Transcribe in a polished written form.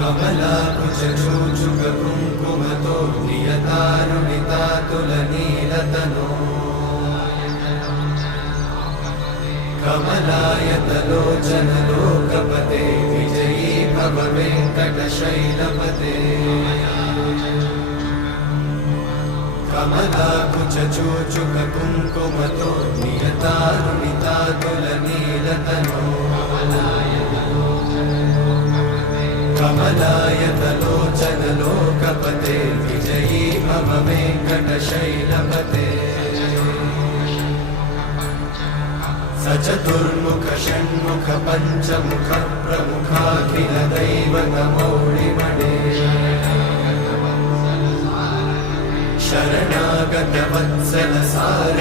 कमलाकुचूचुककुङ्कुमतो नियतारुणितातुलनीलतनो कमलायतलोचनलोकपते विजयी भव वेङ्कटशैलपते कमलाकुचूचुककुङ्कुमतो नियतारुणितातुलनीलतनो कमलायतलोचनलोकपते विजयी भव वेङ्कटशैलपते सचतुर्मुख षण्मुख पञ्चमुख प्रमुखाखिलदैवतमौलिमणे शरणागतवत्सल सार